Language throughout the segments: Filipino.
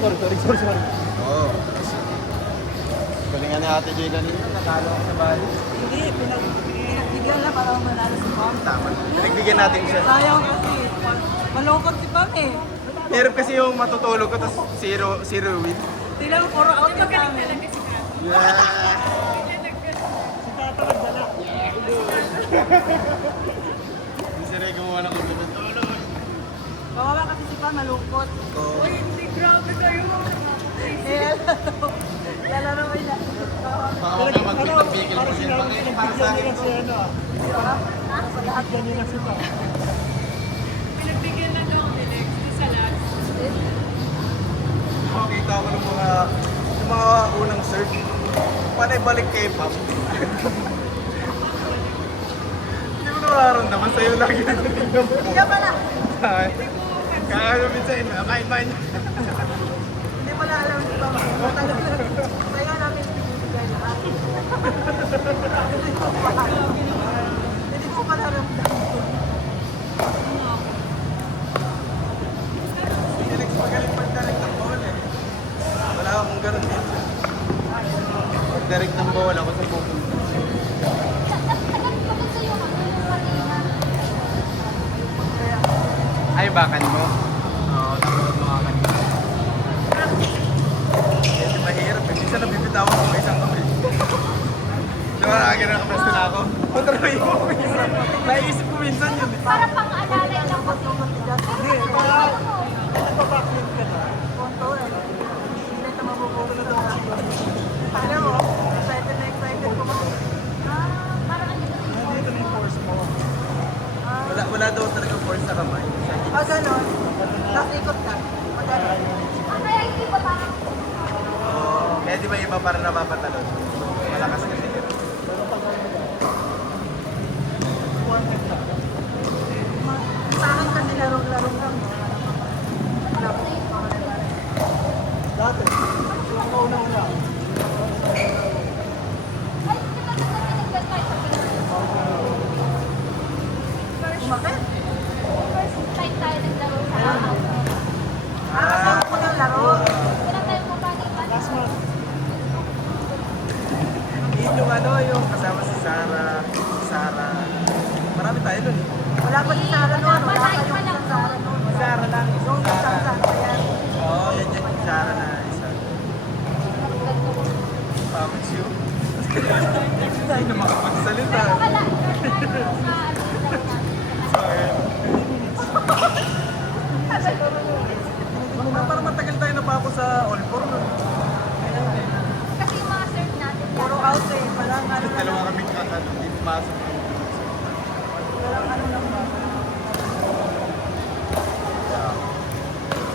Sorry. Oo. Galingan ni Ate Jay kanina, natalo ako sa bahay. Hindi, pinagbigyan na para manalo si Pam. Tama. Pinagbigyan natin siya. Sayang kasi, malungkot si Pam eh. Meron kasi yung matutulog ko, tapos zero win. Tingnan mo, puro out na kami. Yeah. Si Ray gumawa ng tulog. Kawawa kasi si Pam, malungkot. Oo. Hindi, grabe kayo. Eh, lalaro mo na. Baka wag na magpipigil mo siya. Para sa akin to. Sa lahat ganyan na si Pam. Pinagbigyan lang daw kami next sa last. Makita ko ng mga unang serve. Panay balik kay Pam. Hindi mo nararamdaman sa'yo lagi na tingnan mo. Hindi ka pala. Kaya minsan, kain-kain. Hindi pala alam si Pam. Matagal lang. Kaya namin pinibigay lahat. Hindi ko pala ramdam. Felix, magaling pag-direct ng ball eh. Wala akong ganun dito. Pag-direct ng ball ako sa pupunta. Ay, bakan mo? Oo, tapos mga kanina. Hindi mahirap eh. Minsan nabibitawan ko isang kamay. Di ba nakakirakamas na ako? Patrawin mo minsan. Naisip ko minsan yun eh. Para pang alalay lang po. Hindi, para nagpa-backlit ka na. Konto eh. Hindi ka mabubulo daw ako. Alam mo, excited na excited ko mo. Parang ano ba? Dito na yung force mo. Wala daw talaga force sa kamay. Ganon. Tapos ikot ka. Maganon. Kaya hindi ba parang Kaya di ba iba para napapatalon? Malakas kasi yun. Sa akin kasi larong-larong lang. Dati. Yung kauna-una. ay, hindi ba nagkatinigyan tayo sa Umakit. first time tayo naglaro sa Kasama ko ng laro. Kailan tayo mapanipan? Last month. Yun yung yung kasama si Sarah. Marami tayo dun eh. Wala pa si Sarah noon. Wala pa yung isang Sarah noon. Sarah lang. Yung isang Sarah yan. Oo, yan yung Sarah na isa. Promise you. Hindi na makapagsalita. Wala. Sorry. Para matagal tayo napapo sa All Four. No? Kasi yung mga serve natin. Puro out eh. Walang ano lang. Dalawa kami hindi pumasok. Walang ano lang ba.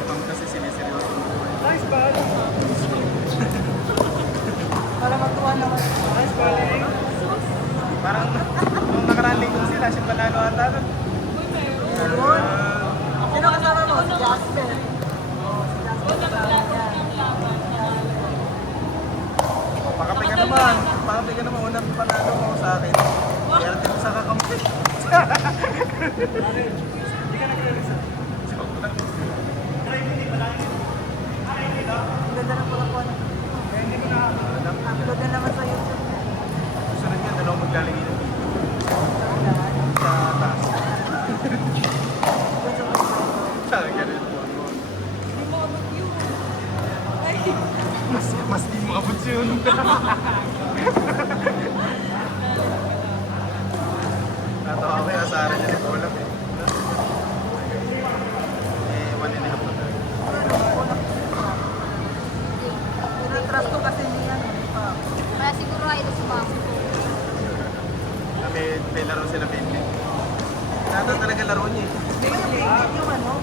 Ang kasi siniseryoso mo. Nice ball. Para magtuwa naman. Nice ball. Parang nung nakaraan linggo sila, siya panalo ata nun. Yun. Sino kasama mo? Si Jasper. Si Jasper kasama niya. Pakape ka naman, unang panalo mo sa akin. Kaya natin mo sa kakampi. Hindi ka nag-realize. Joke lang. Ang ganda ng pulakuan. Upload na naman sa YouTube. Susunod nga, dalawang maglalagay ng video. Sa taas. Sa ganun po. Mas di mo abot yun. Natawa ko yung asaran niya ni Paula. One and a half na tayo. Trust ko kasi niya. Kaya siguro ay ito sumama. May laro sila 20. Nata talaga laro niya eh. Yung ano?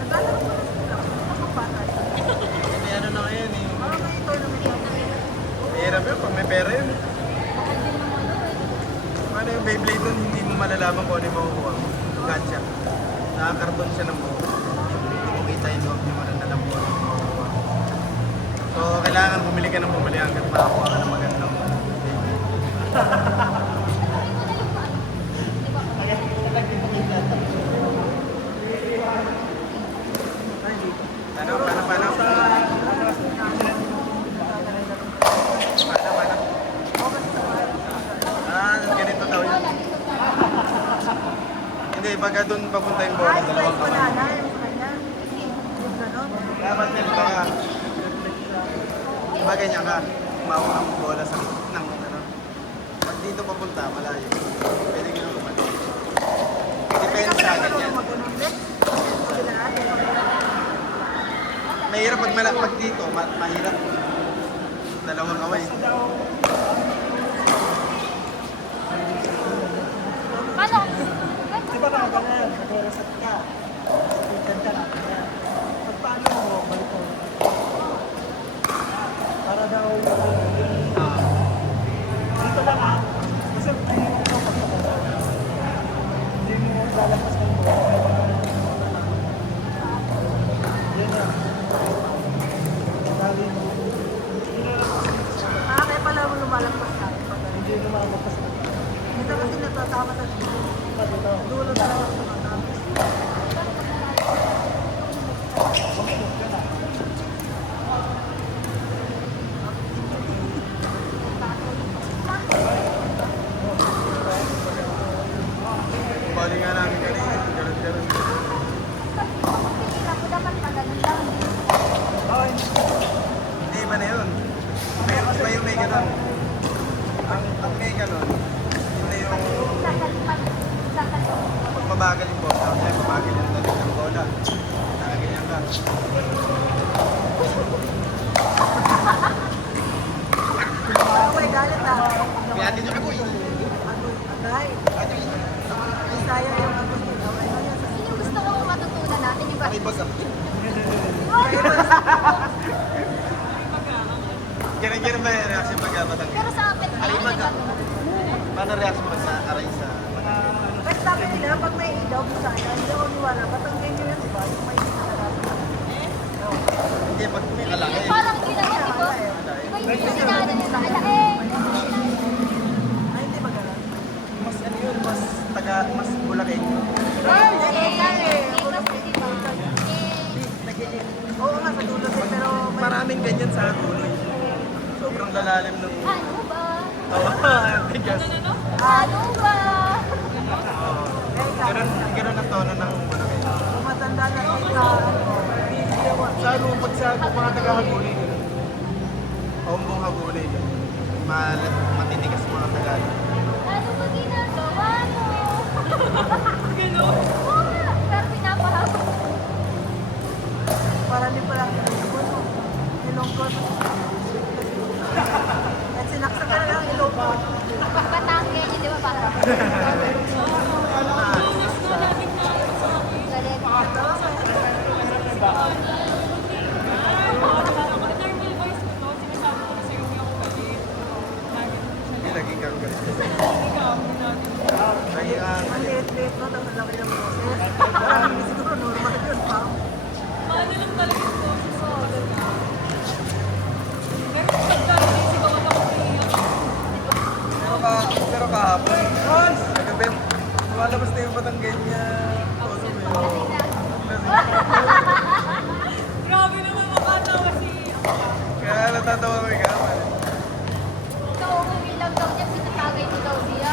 Naglalaro ko na sila. Nakapatay. May ano na ngayon eh. Parang may tournament na. Mahirap yun pag may pera yun. Paano yung Beyblade nun, hindi mo malalaman kung ano yung makukuha mo. Gotcha. Nakakarton siya ng buo. Hindi mo kita yung loob, hindi mo rin alam kung ano yung makukuha. So, kailangan bumili ka ng bumili hanggang makakuha ka ng magandang Beyblade. Paano? pagka doon papunta yung bola, Ay, try dalawang ko na kamay. na yung sa kanya. Yung ganon. Dapat yan ka. Diba ganyan ka? Umawak ang bola sa ng ano. Pag dito papunta, malayo. Pwede ka na kumali. Depende sa akin yan. Maganon din. Kabilaan. Mahirap pag malakpag dito, mahirap. Dalawang kamay. Paano? Di ba kaya ganyan? Nag-reset ka. Speaker ka natin yan. Pag paano mo, balik mo. Para daw dito lang ah. Kasi may mo pagkakataon. Hindi mo lalakas ng buhay. Yan na. Dali mo. Ah, kaya pala mo lumalagpas ka. Hindi lumalagpas ka. Dito kasi natatama sa dulo na lang sa mga Bali nga namin kanina. Ganun-ganun. Pagpipila ko dapat pa ganun lang. Hindi iba na yun. Iba yung may ganun. Ang may ganun. Yun na yung Sasalpan. Sasalpan. pag mabagal yung bola. Kaya mabagal yung dalig ng bola. Nakaganyan ka. Oh my galit ah. Kaya atin yung agoy. Agoy, agay. Agoy. Ang saya yung agoy nila. Ano yan sa Yun yung gusto kong matutunan natin. Yung ba? Pakibag ka. Ganun ba yung reaction pag batang? Pero sa akin, Alibag ka. Paano reaction mo sa aray sa Kasi sabi nila, pag may ilaw, Bisaya, hindi ako niwala. Batang ganyan yun, di ba? Yung may ilaw. Hindi, pag may kalaki. parang yun naman, di ba? Di ba yung sinada nila? Ala Ay, hindi ba ganun? Mas ano yun, mas taga, mas bulaking. Oo nga, sa dulo din, pero may... Maraming ganyan sa tuloy. Sobrang lalalim ng... Ano ba? Oo, tigas. Ano ba? Ganun ang tono ng ano. Kung matanda na ika, Sa ano, pag sa mga taga-haguli, ganun. Ombong haguli, ganun. Matitigas mga Tagalog. Ano ba ginagawa mo? Ganun? Oo nga, pero pinapahaba. parang di pala ilonggo. Ilonggo. At sinaksak ka na lang ilonggo. Batanggay niya, di ba parang? Galit. Hindi, laging kang ganun. Laging ang... Ang liit-liit no, tapos laki ng boses. Parang siguro normal yun pa. Pero kahapon, kagabi, lumalabas na yung Batanggay niya. Tono mo yun. Grabe naman makatawa si Kaya natatawa ko yung kaman. Ikaw, umuwi lang daw niya, pinatagay mo daw siya.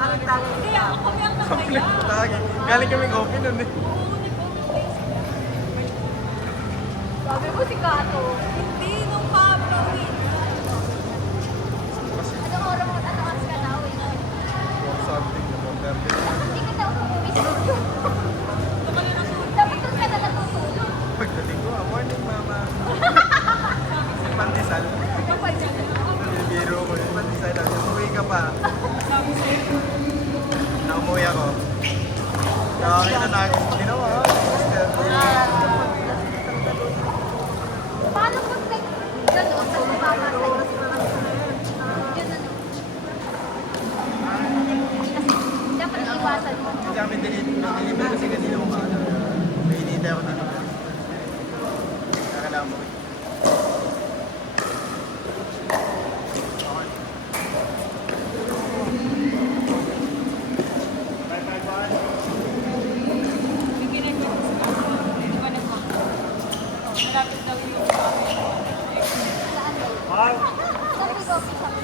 Parang tagay Kaya ako kami ang Komplek nakaya. lagi. Galing kaming open nun eh. Sabi mo si Kato. Hindi, nung Halloween. Anong oras ka na, uwi? Something na 1:30. Hindi ka daw umuwi sa studio. Dapat doon ka na natutulog. Pagdating ko, morning mama. Pandesal. Kapag Biro ko yung pandesal. Umuwi ka pa. Na umuwi ako. Kaya na naging ginawa. paano pag gano'n, sa lumama sa'yo? Yun ano. Kasi dapat iwasan mo. Kami deliver kasi kanina umaga. May hinihintay ako dito. Nakakala mo. Malapit daw yung Saan ba yun? Saan may coffee shop?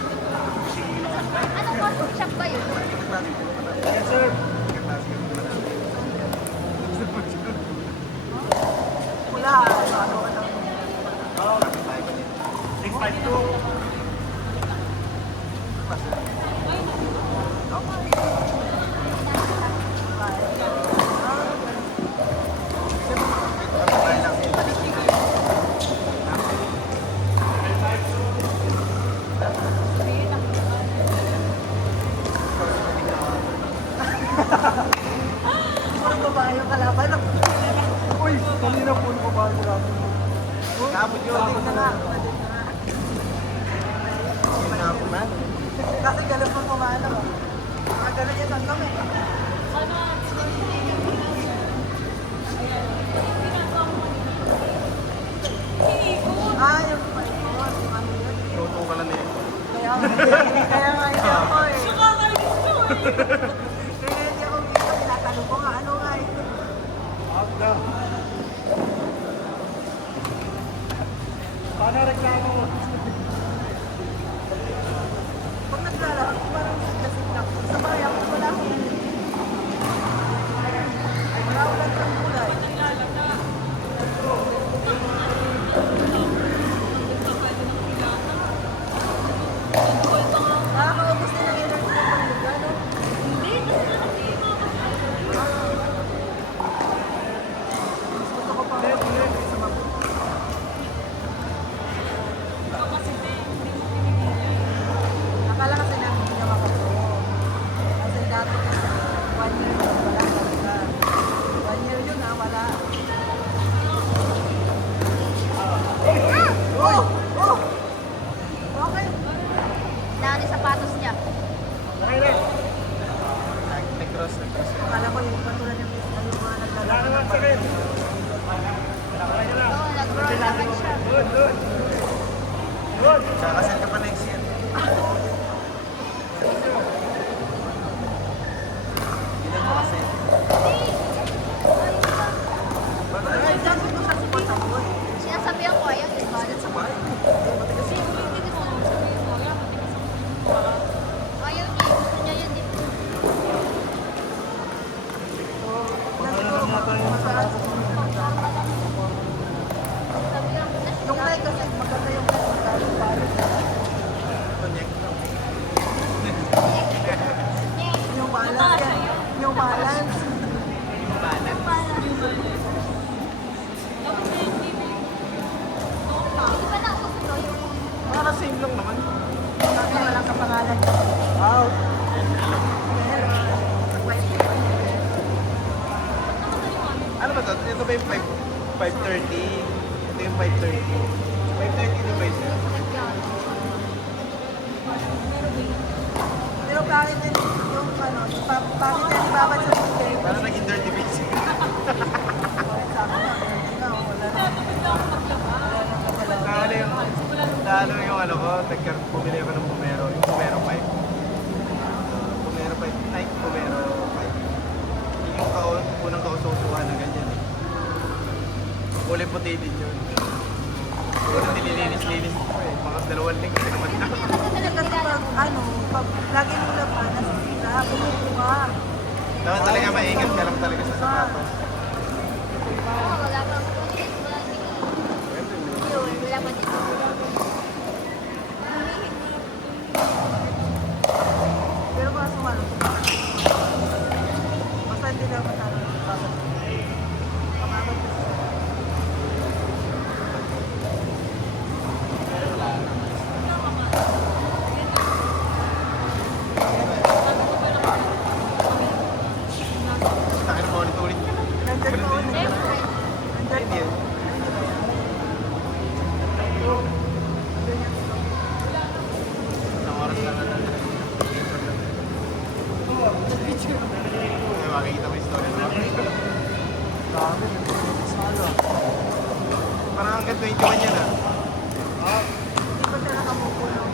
Anong coffee shop ba yun? Klase ko naman. Yes, sir. Klase ko naman. Wala, ano ka lang. Kapit-bahay ko din. 652. Kapit-bahay lang din. Puro babae yung kalaban. Uy, kanina po yung babae ko natin. Kapit yun. Balik na nga. Yun nga po man. Kasi galang mo kumano. Galang yan ang kami. Ah, yung paikot. Ano yun? Luto ka lang din. Kaya nga hindi ako eh. Nakakainis to eh. Kaya hindi ako dito. Tinatanong ko nga ano nga eh. Abda. Paano reklamo? Pag naglalaro, parang lasing lang. Sa bahay ako wala akong wala kang kulay. Nakakaubos din ang energy ng pagluga, no? Gusto ko pang sa mabuti. Akala kasi namin hindi na makapuro. Kasi dati kasi 1 year yun, wala talaga. 1 year yun ha, wala. Oh! Oh! Okay. Daan yung sapatos niya. Nag-cross. Akala ko yung katulad yung mga naglalaro ng sakit. Oo, nag-roll naman siya. Kakasal ka pa next year. Ilan mo kasi? Ay, sabi ko sa sumasagot. Sinasabihan ko, ayaw, di ba? Sa bahay. Ayaw niya, gusto niya yun, di ba? Sabihan ko na siya. Yung like kasi maganda yung like magaling balik. Connect. Yung balance yan. Yung balance. Hindi ba nauso yung Para same lang naman. Kasi walang kapangalan. Out. Ano ba ito? Ito ba yung 5:30? Ito yung 5:30. 5:30 din ba yun? Pero bakit din yung ano, bakit yan ibabad sa sute? Parang naging dirty face. Bakit sa akin na, wala na. Wala na kasalanan. Lalo yung ano ko, bumili ako ng Pumero. Yung Pumero 5. Pumero 5. Nike Pumero 5. Yung unang kaususuhan na ganyan. Kulay puti din yun. Unang nililinis-linis ko eh. Mga 2 link kasi naman na. Kasi pag ano, pag lagi mo laban, nasisira, bumubuka. Dapat talaga maingat ka lang talaga sa sapatos. Oo, wala pa ako. Yun, wala pa dito. Pero kaso ano, basta hindi naman ano, babad. Pangabad kasi. Takin mo ulit-ulit. Nandyan ko, nandyan ko. Nandyan Hindi ko. yun. Isang oras lang na Ay, makikita ko yung story na Dami, sana. Parang hanggang 21 yan ah. Hindi pa siya nakamukulong.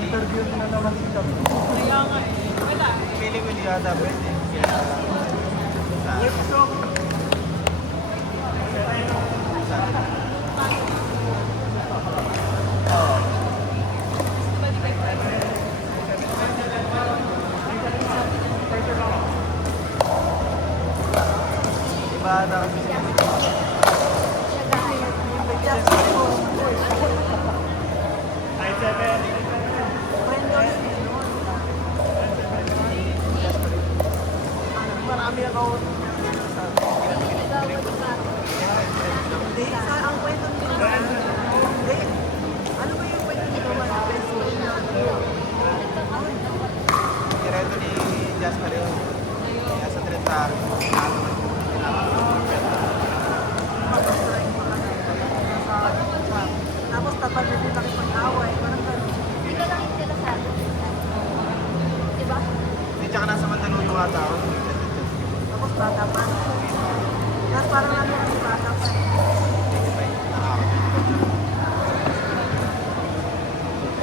Interview na naman si Kami. Kaya nga eh. Wala. Feeling ko hindi ata pwede. Kaya bata kasi siya. Marami ako. Hindi, sa ang kwento nila. Hindi. Ano ba yung kwento nila? Best friend na. Direto ni Jasper yun. Kaya sa Trenta, Tapos tatabi din nakipag-away. Parang gano'n. Dito lang yung sila sa atin. Diba? hindi tsaka nasa Mandaluyong ata ako. Tapos bata pa. Tapos parang ano,